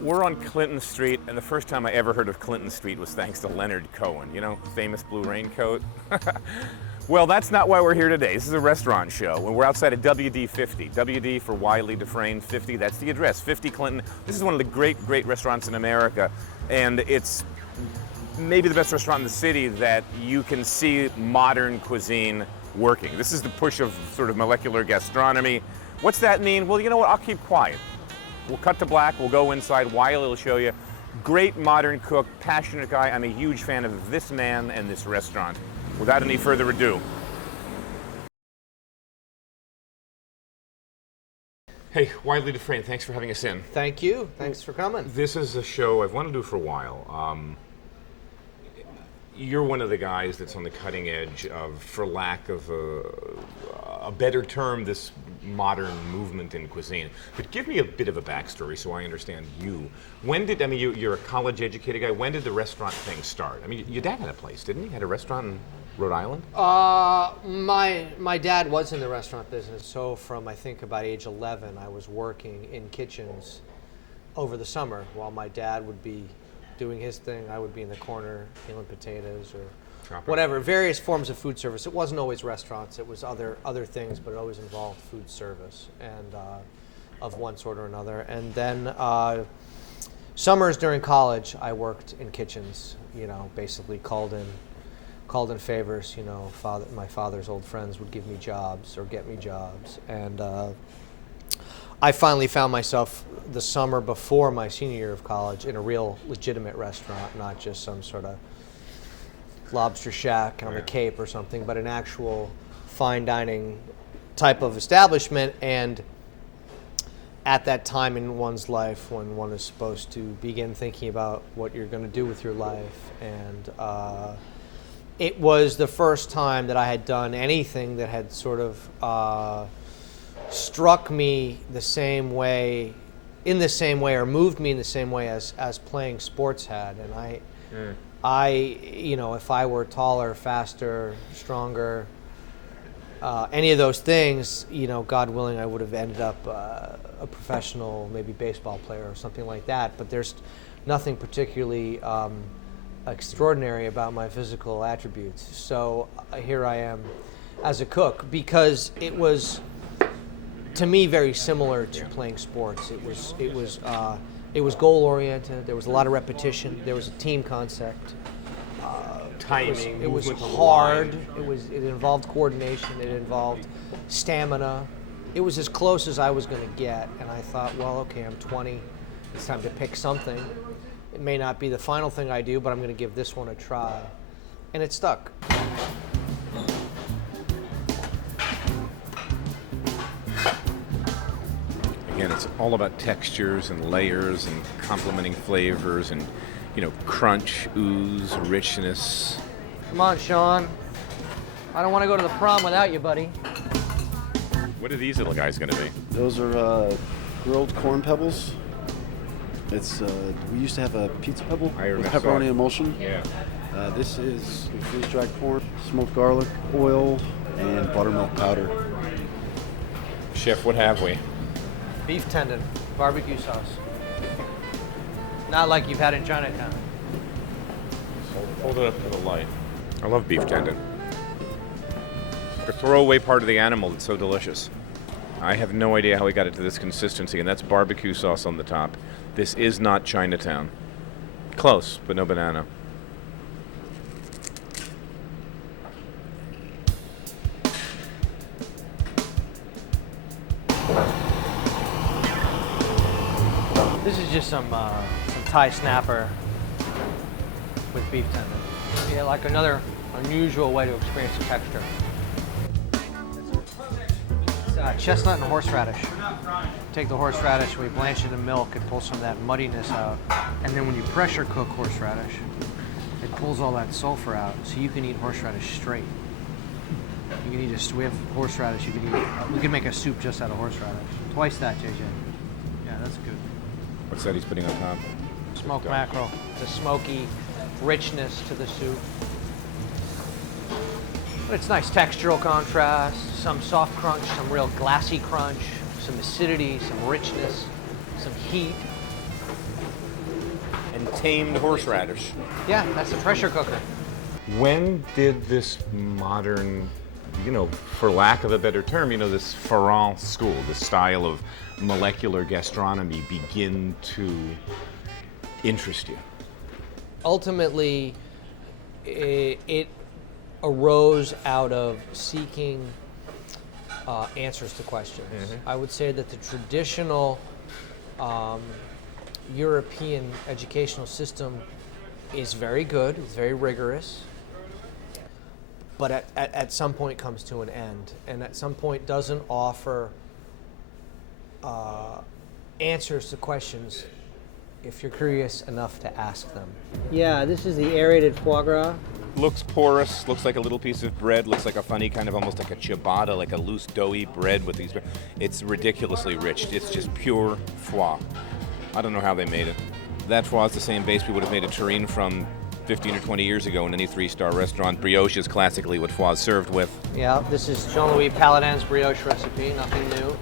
We're on Clinton Street, and the first time I ever heard of Clinton Street was thanks to Leonard Cohen, you know, famous blue raincoat. Well, that's not why we're here today. This is a restaurant show, and we're outside of WD-50. WD for Wylie Dufresne 50, that's the address, 50 Clinton. This is one of the great restaurants in America, and it's maybe the best restaurant in the city that you can see modern cuisine working. This is the push of sort of molecular gastronomy. What's that mean? Well, you know what, I'll keep quiet. We'll cut to black, we'll go inside, Wylie will show you. Great modern cook, passionate guy. I'm a huge fan of this man and this restaurant. Without any further ado. Hey, Wylie Dufresne, thanks for having us in. Thank you, thanks for coming. This is a show I've wanted to do for a while. You're one of the guys that's on the cutting edge of, for lack of a better term, this modern movement in cuisine. But give me a bit of a backstory so I understand you. When did, I mean, you're a college-educated guy. When did the restaurant thing start? I mean, your dad had a place, didn't he? Had a restaurant in Rhode Island? My dad was in the restaurant business, so from I think about age 11, I was working in kitchens over the summer while my dad would be doing his thing. I would be in the corner peeling potatoes or whatever, various forms of food service. It wasn't always restaurants, it was other things, but it always involved food service and of one sort or another. And then summers during college, I worked in kitchens, you know, basically called in favors, you know, my father's old friends would give me jobs or get me jobs. And I finally found myself the summer before my senior year of college in a real legitimate restaurant, not just some sort of lobster shack on the Cape or something, but an actual fine dining type of establishment. And at that time in one's life when one is supposed to begin thinking about what you're going to do with your life, and it was the first time that I had done anything that had sort of struck me the same way, or moved me in the same way as playing sports had. And I, you know, if I were taller, faster, stronger, any of those things, you know, God willing, I would have ended up a professional, maybe baseball player or something like that. But there's nothing particularly extraordinary about my physical attributes. So here I am as a cook, because it was, to me, very similar to playing sports. It was goal oriented. There was a lot of repetition. There was a team concept. Timing. It was hard. It involved coordination. It involved stamina. It was as close as I was going to get. And I thought, well, okay, I'm 20. It's time to pick something. It may not be the final thing I do, but I'm going to give this one a try. And it stuck. Again, it's all about textures and layers and complementing flavors and, you know, crunch, ooze, richness. Come on, Sean. I don't want to go to the prom without you, buddy. What are these little guys going to be? Those are grilled corn pebbles. It's we used to have a pizza pebble with pepperoni emulsion. Yeah. This is freeze-dried corn, smoked garlic, oil, and buttermilk powder. Chef, what have we? Beef tendon, barbecue sauce. Not like you've had in Chinatown. Hold it up to the light. I love beef tendon. The throwaway part of the animal that's so delicious. I have no idea how we got it to this consistency, and that's barbecue sauce on the top. This is not Chinatown. Close, but no banana. This is just some Thai snapper with beef tendon. Yeah, like another unusual way to experience the texture. It's chestnut and horseradish. Take the horseradish, we blanch it in milk, it pulls some of that muddiness out. And then when you pressure cook horseradish, it pulls all that sulfur out, so you can eat horseradish straight. You can eat we have horseradish, you can eat, we can make a soup just out of horseradish. Twice that, JJ. Yeah, that's good. What's that he's putting on top? Smoked mackerel. The smoky richness to the soup. But it's nice textural contrast, some soft crunch, some real glassy crunch, some acidity, some richness, some heat. And tamed horseradish. Yeah, that's the pressure cooker. When did this modern, for lack of a better term, this Ferrand school, this style of molecular gastronomy begin to interest you? Ultimately, it arose out of seeking answers to questions. I would say that the traditional European educational system is very good, it's very rigorous, but at some point comes to an end, and at some point doesn't offer answers to questions if you're curious enough to ask them. Yeah, this is the aerated foie gras. Looks porous, looks like a little piece of bread, looks like a funny kind of almost like a ciabatta, like a loose doughy bread with these. It's ridiculously rich. It's just pure foie. I don't know how they made it. That foie is the same base we would have made a terrine from 15 or 20 years ago in any three-star restaurant. Brioche is classically what foie is served with. Yeah, this is Jean-Louis Paladin's brioche recipe, nothing new.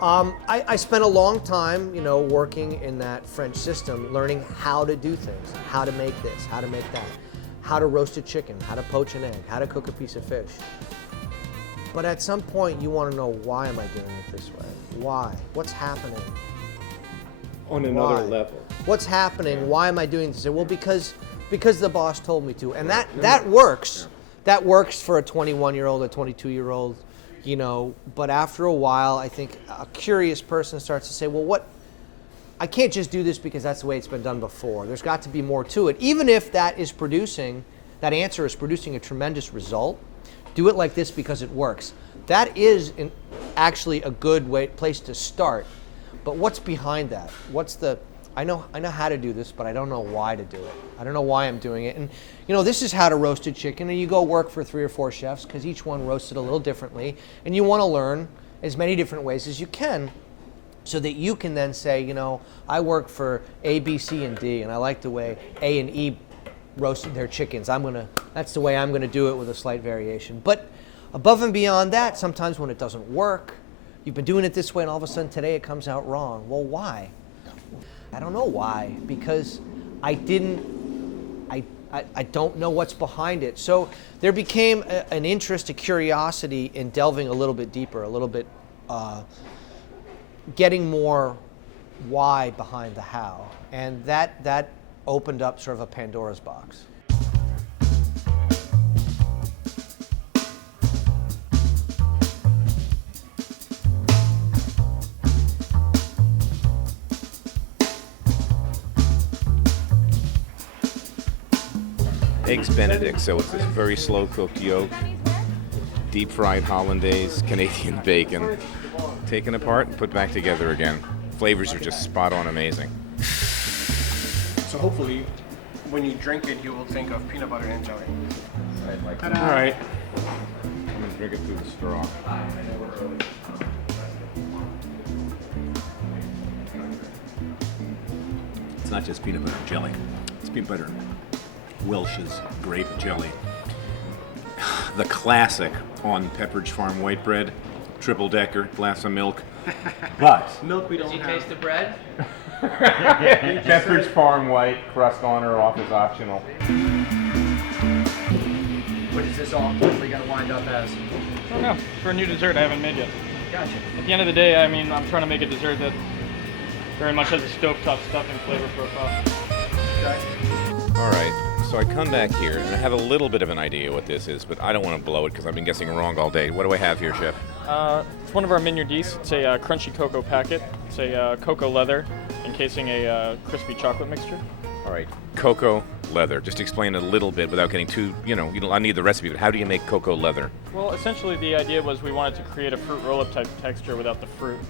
I spent a long time, working in that French system, learning how to do things, how to make this, how to make that, how to roast a chicken, how to poach an egg, how to cook a piece of fish. But at some point, you want to know, why am I doing it this way? Why? What's happening? On another level. What's happening? Why am I doing this? Well, because the boss told me to, and that works. That works for a 21-year-old, a 22-year-old. But after a while, I think a curious person starts to say, well, I can't just do this because that's the way it's been done before. There's got to be more to it. Even if that answer is producing a tremendous result, do it like this because it works. That is actually a good place to start. But what's behind that? I know how to do this, but I don't know why to do it. I don't know why I'm doing it. And this is how to roast a chicken, and you go work for 3 or 4 chefs because each one roasts it a little differently, and you want to learn as many different ways as you can so that you can then say, I work for A, B, C, and D, and I like the way A and E roasted their chickens. That's the way I'm going to do it with a slight variation. But above and beyond that, sometimes when it doesn't work, you've been doing it this way, and all of a sudden today it comes out wrong. Well, why? I don't know why, because I don't know what's behind it. So there became an interest, a curiosity in delving a little bit deeper, a little bit getting more why behind the how. And that opened up sort of a Pandora's box. Eggs Benedict, so it's this very slow cooked yolk, deep fried hollandaise, Canadian bacon, taken apart and put back together again. Flavors are just spot on amazing. So hopefully, when you drink it, you will think of peanut butter and jelly. All right, I'm gonna drink it through the straw. It's not just peanut butter and jelly, it's peanut butter and Welch's grape jelly. The classic on Pepperidge Farm white bread, triple decker, glass of milk. But Milk we don't have. Taste the bread? Pepperidge Farm white, crust on or off is optional. What is this ultimately going to wind up as? I don't know. For a new dessert I haven't made yet. Gotcha. At the end of the day, I'm trying to make a dessert that very much has a stovetop stuffing flavor profile. Okay. All right. So I come back here, and I have a little bit of an idea what this is, but I don't want to blow it because I've been guessing wrong all day. What do I have here, Chef? It's one of our Mignardises. It's a crunchy cocoa packet. It's a cocoa leather encasing a crispy chocolate mixture. All right, cocoa leather. Just explain a little bit without getting too, I need the recipe, but how do you make cocoa leather? Well, essentially the idea was we wanted to create a fruit roll-up type texture without the fruit.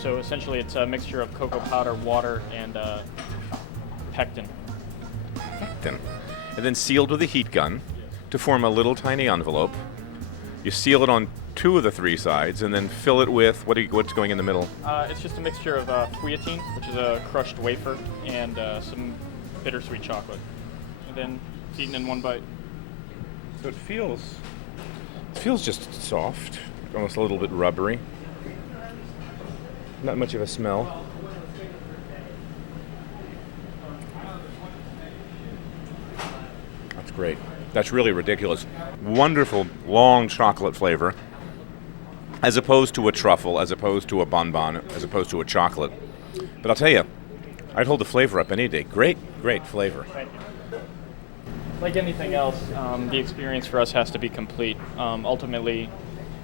So essentially it's a mixture of cocoa powder, water, and pectin. And then sealed with a heat gun to form a little tiny envelope. You seal it on 2 of the 3 sides and then fill it with, what's going in the middle? It's just a mixture of fouilletine, which is a crushed wafer, and some bittersweet chocolate. And then it's eaten in one bite. So it feels It feels just soft, almost a little bit rubbery. Not much of a smell. That's great. That's really ridiculous. Wonderful long chocolate flavor, as opposed to a truffle, as opposed to a bonbon, as opposed to a chocolate. But I'll tell you, I'd hold the flavor up any day. Great, great flavor. Thank you. Like anything else, the experience for us has to be complete. Ultimately,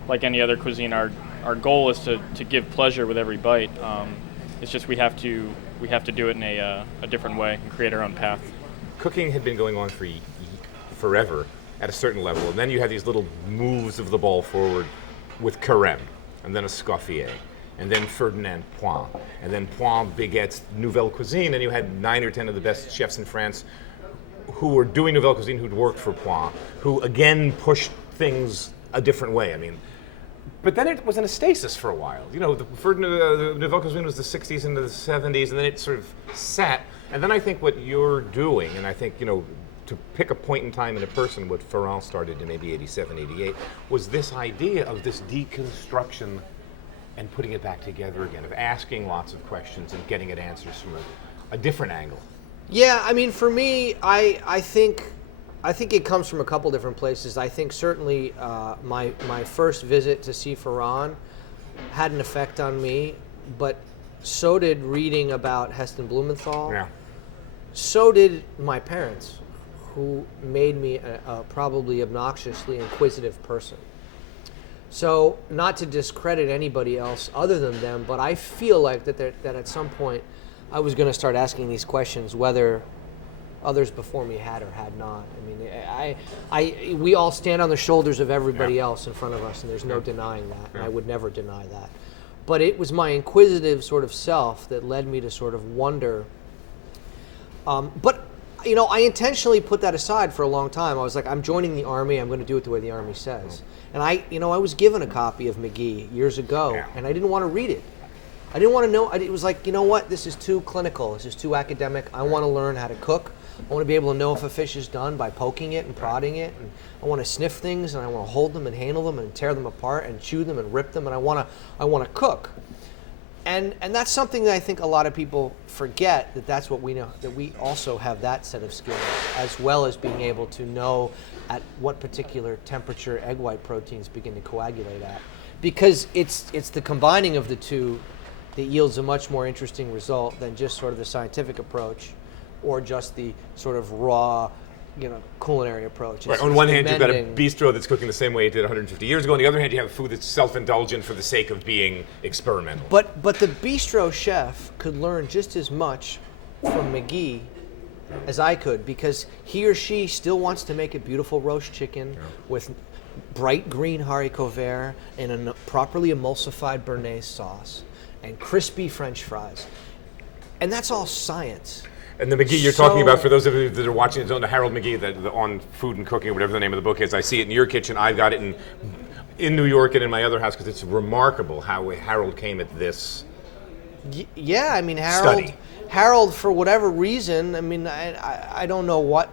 like any other cuisine, our goal is to give pleasure with every bite. It's just we have to do it in a different way and create our own path. Cooking had been going on for forever at a certain level, and then you had these little moves of the ball forward with Carême, and then Escoffier, and then Ferdinand Point, and then Point begets Nouvelle Cuisine, and you had 9 or 10 of the best chefs in France who were doing Nouvelle Cuisine who'd worked for Point, who again pushed things a different way. I mean, but then it was in a stasis for a while. You know, the Nouvelle Cuisine was the 60s into the 70s, and then it sort of sat. And then I think what you're doing, and I think, you know, to pick a point in time in a person, what Ferrand started in maybe 87, 88, was this idea of this deconstruction and putting it back together again, of asking lots of questions and getting at answers from a different angle. Yeah, I mean, for me, I think it comes from a couple different places. I think certainly my first visit to see Ferrand had an effect on me, but so did reading about Heston Blumenthal. Yeah. So did my parents, who made me a probably obnoxiously inquisitive person. So, not to discredit anybody else other than them, but I feel like that at some point I was going to start asking these questions, whether others before me had or had not. I mean, we all stand on the shoulders of everybody else in front of us, and there's no denying that, and I would never deny that. But it was my inquisitive sort of self that led me to sort of wonder. But, you know, I intentionally put that aside for a long time. I was like, I'm joining the Army, I'm going to do it the way the Army says. And I was given a copy of McGee years ago, and I didn't want to read it. I didn't want to know. It was like, you know what? This is too clinical. This is too academic. I want to learn how to cook. I want to be able to know if a fish is done by poking it and prodding it. And I want to sniff things, and I want to hold them and handle them and tear them apart and chew them and rip them. And I want to cook. And that's something that I think a lot of people forget, that's what we know, that we also have that set of skills, as well as being able to know at what particular temperature egg white proteins begin to coagulate at. Because it's the combining of the two that yields a much more interesting result than just sort of the scientific approach or just the sort of raw, culinary approach. Right. On one hand, you've got a bistro that's cooking the same way it did 150 years ago. On the other hand, you have food that's self-indulgent for the sake of being experimental. But the bistro chef could learn just as much from McGee as I could, because he or she still wants to make a beautiful roast chicken with bright green haricot vert and a properly emulsified béarnaise sauce and crispy French fries. And that's all science. And the McGee you're talking about, for those of you that are watching, don't know Harold McGee, the on Food and Cooking, or whatever the name of the book is. I see it in your kitchen. I've got it in New York and in my other house, because it's remarkable how Harold came at this. Yeah, I mean, Study. Harold, for whatever reason, I mean, I don't know what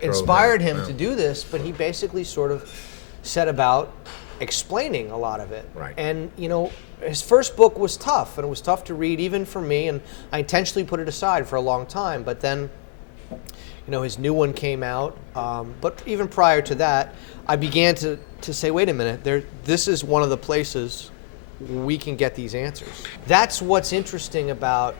inspired him to do this, but he basically sort of set about explaining a lot of it. Right. And, his first book was tough, and it was tough to read even for me, and I intentionally put it aside for a long time. But then, his new one came out. But even prior to that, I began to say, wait a minute, this is one of the places we can get these answers. That's what's interesting about,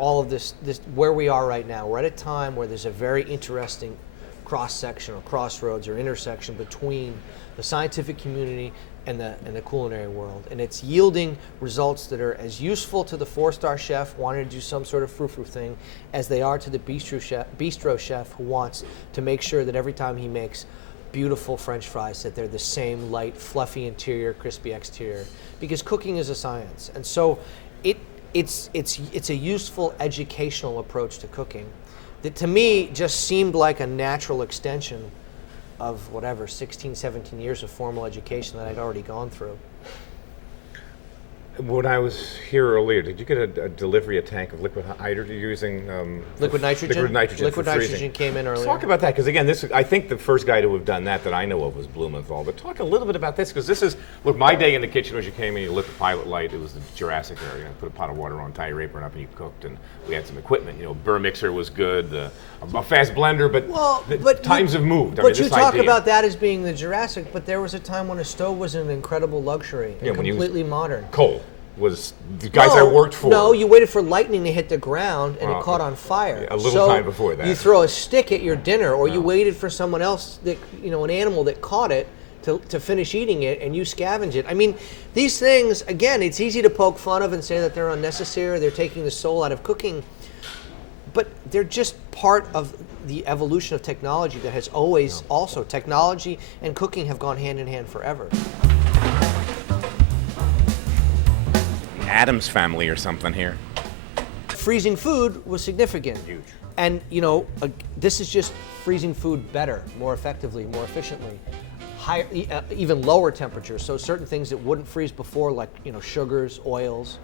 all of this where we are right now. We're at a time where there's a very interesting cross-section or crossroads or intersection between the scientific community and the culinary world, and it's yielding results that are as useful to the 4-star chef wanting to do some sort of frou-frou thing as they are to the bistro chef who wants to make sure that every time he makes beautiful French fries that they're the same light, fluffy interior, crispy exterior. Because cooking is a science, and so it's a useful educational approach to cooking that to me just seemed like a natural extension of 16, 17 years of formal education that I'd already gone through. When I was here earlier, did you get a delivery, a tank of liquid hydrogen? You're using Liquid nitrogen? Liquid nitrogen. Liquid for nitrogen freezing. came in earlier. Talk about that, because again, I think the first guy to have done that I know of was Blumenthal. But talk a little bit about this, because this is, look, my day in the kitchen was you came in, you lit the pilot light, it was the Jurassic area. You put a pot of water on, tie your apron up, and you cooked. And we had some equipment. Burr mixer was good, a fast blender, but times have moved. But you talk about that as being the Jurassic, but there was a time when a stove was an incredible luxury and completely modern. Coal was the guys I worked for. No, you waited for lightning to hit the ground and it caught on fire. A little time before that. You throw a stick at your dinner, or you waited for someone else, that an animal that caught it to finish eating it, and you scavenge it. I mean, these things, again, it's easy to poke fun of and say that they're unnecessary, they're taking the soul out of cooking, but they're just part of the evolution of technology that has always also, technology and cooking have gone hand in hand forever. Addams family or something here. Freezing food was significant. Huge. And, this is just freezing food better, more effectively, more efficiently. Higher, even lower temperatures. So certain things that wouldn't freeze before, like, sugars, oils,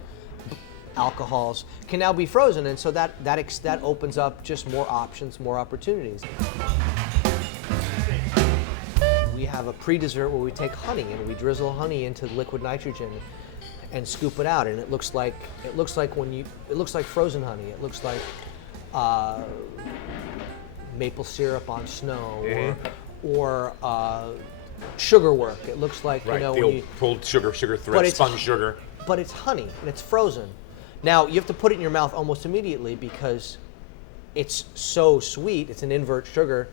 alcohols, can now be frozen. And so that opens up just more options, more opportunities. We have a pre-dessert where we take honey and we drizzle honey into liquid nitrogen and scoop it out, and it looks like frozen honey. It looks like maple syrup on snow, or sugar work. It looks like Right, the when old you pulled sugar thread, spun sugar. But it's honey and it's frozen. Now you have to put it in your mouth almost immediately because it's so sweet. It's an invert sugar.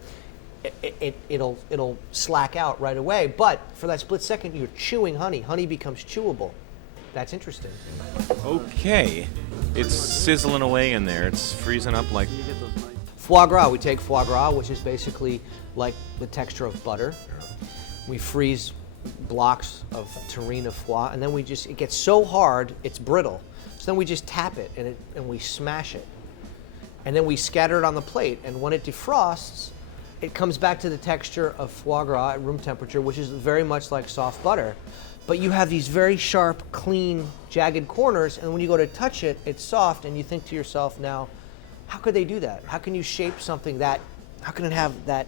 It'll slack out right away. But for that split second, you're chewing honey. Honey becomes chewable. That's interesting. Okay, it's sizzling away in there. It's freezing up like. Foie gras. We take foie gras, which is basically like the texture of butter. We freeze blocks of terrine of foie, and then it gets so hard it's brittle. So then we just tap it and we smash it, and then we scatter it on the plate. And when it defrosts, it comes back to the texture of foie gras at room temperature, which is very much like soft butter. But you have these very sharp, clean, jagged corners, and when you go to touch it, it's soft, and you think to yourself, now, how could they do that? How can you shape something how can it have that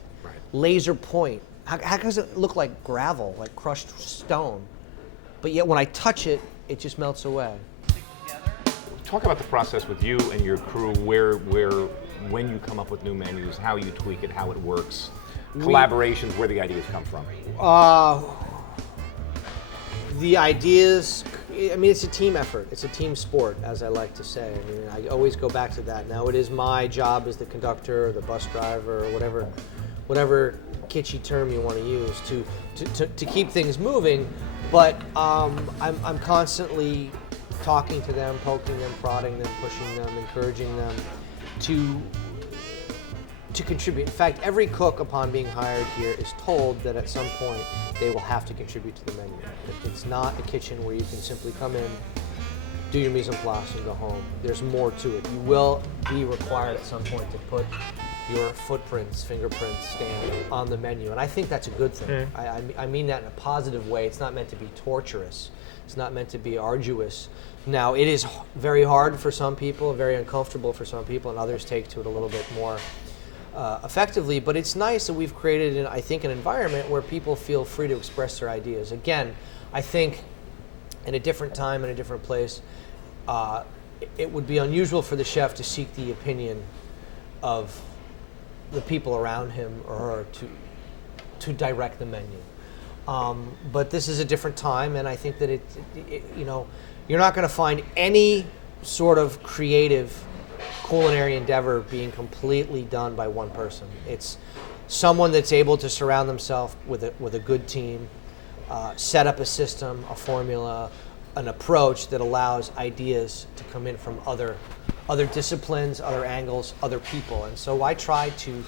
laser point? How does it look like gravel, like crushed stone? But yet when I touch it, it just melts away. Talk about the process with you and your crew, when you come up with new menus, how you tweak it, how it works, collaborations, where the ideas come from. The ideas, it's a team effort. It's a team sport, as I like to say. I always go back to that. Now, it is my job as the conductor or the bus driver or whatever kitschy term you want to use to keep things moving. But I'm constantly talking to them, poking them, prodding them, pushing them, encouraging them to contribute. In fact, every cook upon being hired here is told that at some point they will have to contribute to the menu. It's not a kitchen where you can simply come in, do your mise en place, and go home. There's more to it. You will be required at some point to put your fingerprints stamp on the menu, and I think that's a good thing. I mean that in a positive way. It's not meant to be torturous. It's not meant to be arduous. Now, it is very hard for some people, very uncomfortable for some people, and others take to it a little bit more effectively, but it's nice that we've created, I think, an environment where people feel free to express their ideas. Again, I think in a different time, in a different place, it would be unusual for the chef to seek the opinion of the people around him or her to direct the menu. But this is a different time, and I think that you're not going to find any sort of creative culinary endeavor being completely done by one person. It's someone that's able to surround themselves with a good team, set up a system, a formula, an approach that allows ideas to come in from other disciplines, other angles, other people. And so I try to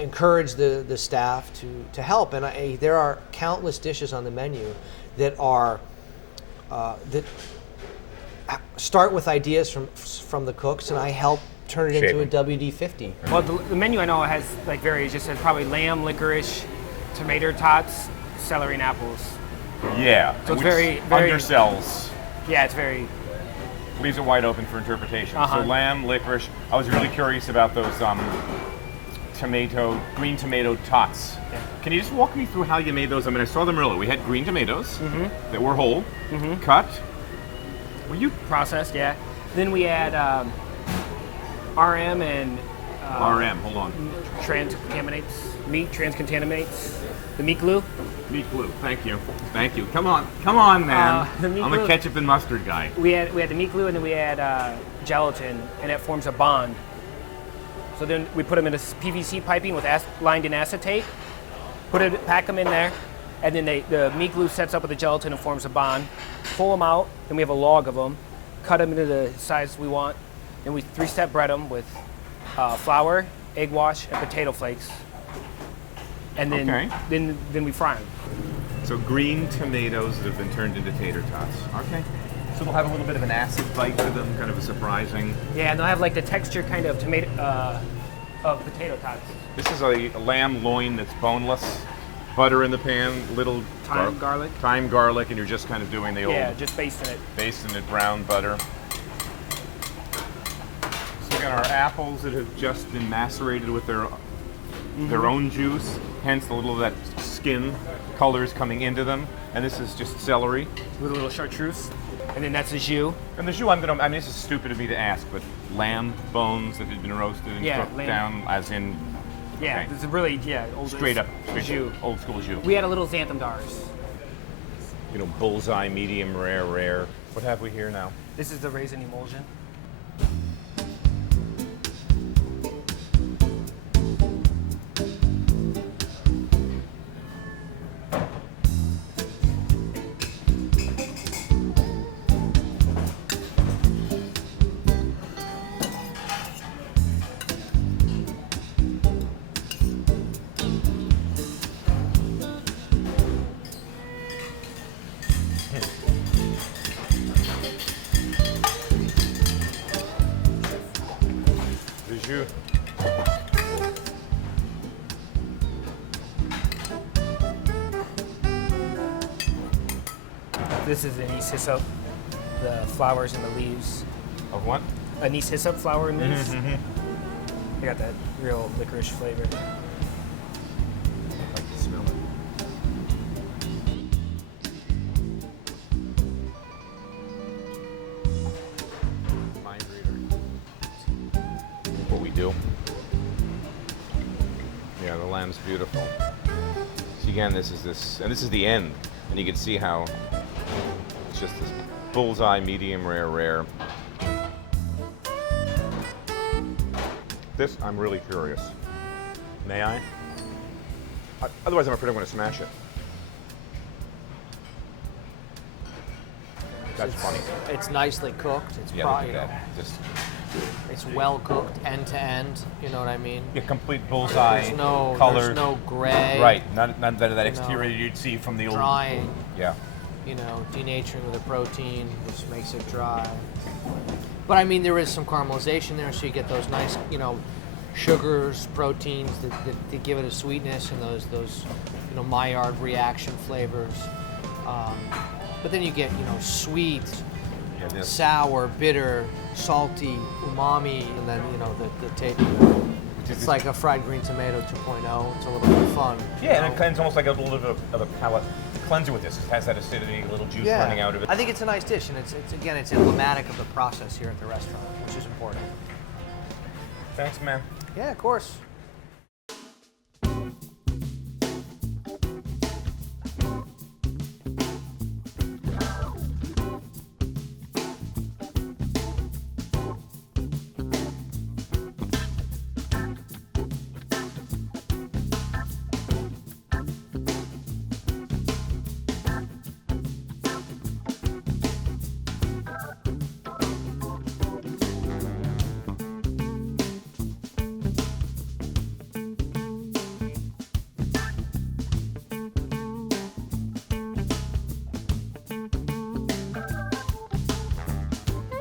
encourage the staff to help. And there are countless dishes on the menu that are that start with ideas from the cooks, and I help turn it into a WD-50. Well, the menu I know varies. Just says probably lamb, licorice, tomato tots, celery, and apples. Yeah, So it's very undersells Yeah, it's very. Leaves it wide open for interpretation. Uh-huh. So lamb, licorice. I was really curious about those green tomato tots. Yeah. Can you just walk me through how you made those? I mean, I saw them earlier. We had green tomatoes that were whole, cut. Were you Processed, yeah. Then we add RM and RM? Hold on. meat transcontaminates the meat glue. Meat glue. Thank you. Thank you. Come on, man. The meat I'm glue- a ketchup and mustard guy. We add the meat glue and then we add gelatin, and it forms a bond. So then we put them in a PVC piping with lined in acetate. Pack them in there, and then the meat glue sets up with the gelatin and forms a bond. Pull them out, and we have a log of them. Cut them into the size we want. Then we 3-step bread them with flour, egg wash, and potato flakes. And then Okay. then we fry them. So green tomatoes that have been turned into tater tots. Okay. So they'll have a little bit of an acid bite to them, kind of a surprising. Yeah, and they'll have like the texture kind of tomato of potato tots. This is a lamb loin that's boneless. Butter in the pan, little Thyme, garlic. thyme, garlic, and you're just kind of doing the Yeah, old just basting it. basting it brown butter. So we got our apples that have just been macerated with their own juice, hence the little of that skin colors coming into them. And this is just celery. With a little chartreuse. And then that's the jus. And the jus, I mean, this is stupid of me to ask, but lamb bones that had been roasted and Yeah, cooked lamb. down, as in Yeah, okay. this is really, old straight up jus. old school jus. We had a little xanthan dars. You know, bullseye, medium rare, rare. What have we here now? This is the raisin emulsion. The jus. This is anise hyssop, the flowers and the leaves. Of what? Anise hyssop flower and leaves. They got that real licorice flavor. I can smell it. Mind reader. What we do. Yeah, the lamb's beautiful. So again, this is the end, and you can see how it's just this bullseye, medium rare, rare. This, I'm really curious. May I? Otherwise, I'm afraid I'm going to smash it. That's funny. It's nicely cooked. It's Yeah, look at that. Just it's well cooked end to end. You know what I mean? a complete bullseye. There's no gray. Right. None of that know, exterior you'd see from the old. Drying. Yeah. You know, denaturing of the protein, which makes it dry. But I mean, there is some caramelization there, so you get those nice, you know, sugars, proteins that give it a sweetness, and those you know, Maillard reaction flavors. But then you get, you know, sweet, Yeah, this. sour, bitter, salty, umami, and then, you know, the taste. It's like a fried green tomato 2.0. It's a little bit of fun. Yeah, and it cleans almost like a little bit of a palate cleanser with this. It has that acidity, a little juice running out of it. I think it's a nice dish, and it's again, it's emblematic of the process here at the restaurant, which is important. Thanks, man. Yeah, of course.